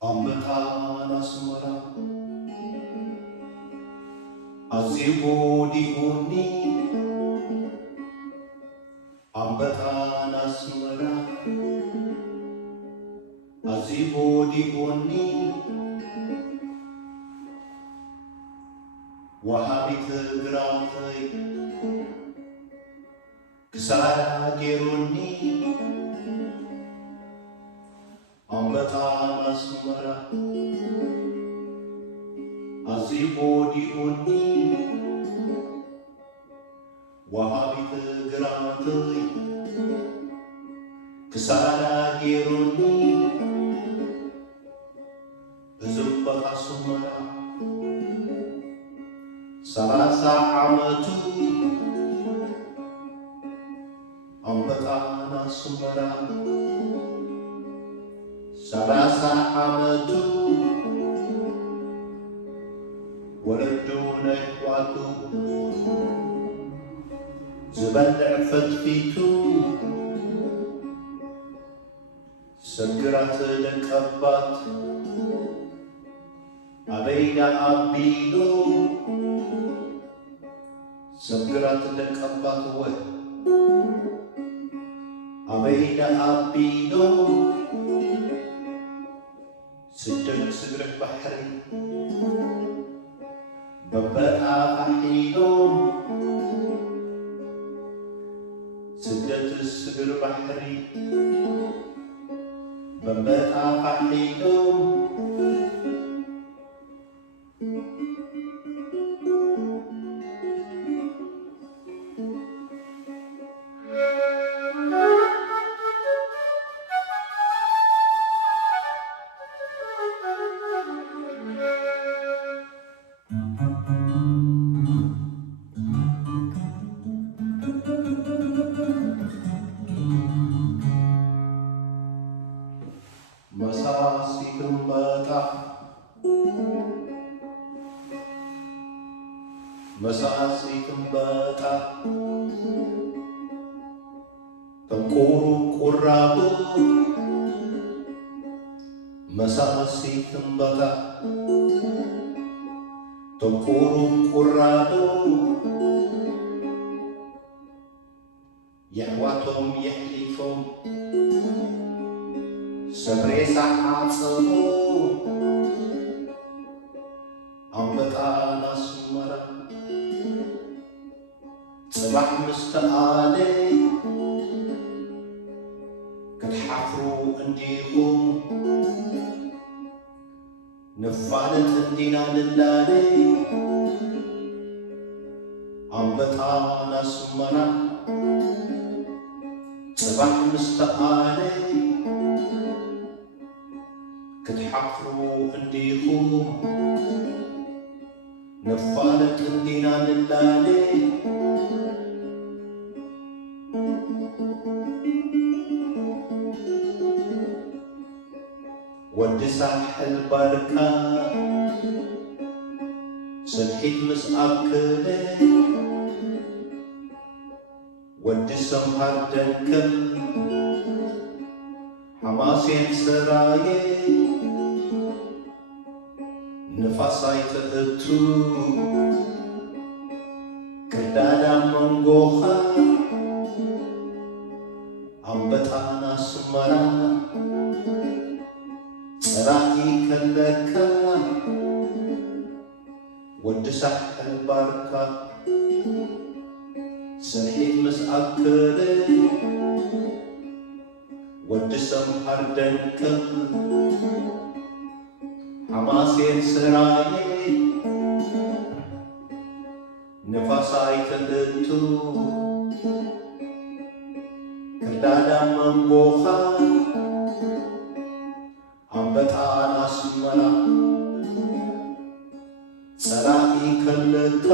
Ambatan asmara azibo diuni ambatan asmara azibo diuni wahabit gratay ksara geruni ambatan asmara azibo diuni wahabit gratay ksara geruni bezubba asmara salasa amatu ambatan asmara salasa amatu ወረዱን አይቋቱ ዝበልዕ ፈትፊቱ ሰግራት ደቀባት አበይዳ አቢሉ ሰግራት ደቀባት ወይ አበይዳ አቢሉ ስደት ስግረህ ባሕሪ በበጣ ፋሒሎም ስደት ስግር ባሕሪ በበጣ ፋሒሎም መሳሲትም በጣ ተንቆሩ ቁራቡ መሳሲትም በጣ ተንቆሩ ቁራቡ የሕዋቶም የሕሊፎም ሰብሬሳ ዓጽሙ አንበጣን አስመራ ጽባሕ ምስተኣለ ክትሓፍሩ እንዲኹም ንፋልጥ እንዲና ንላለ አንበጣን አስመራ ጽባሕ ምስተኣለ ክትሓፍሩ እንዲኹም نفالت الدينا لله ودسح البركة سنحيت مسأكل ودسم هردنكل حماسين سراي نفاسايت اتو كردادا منغوخا አንበጣና አስመራ ጽራኢ ከለካ ወድሳሕ ባርካ ሰንሒት መስኣክል ወድሰም ሃርደንከ حماسين سراي نفاساي تلتو ገንዳዳም አምቦኻ አንበጣን አስመራ ጸራኢ ከለካ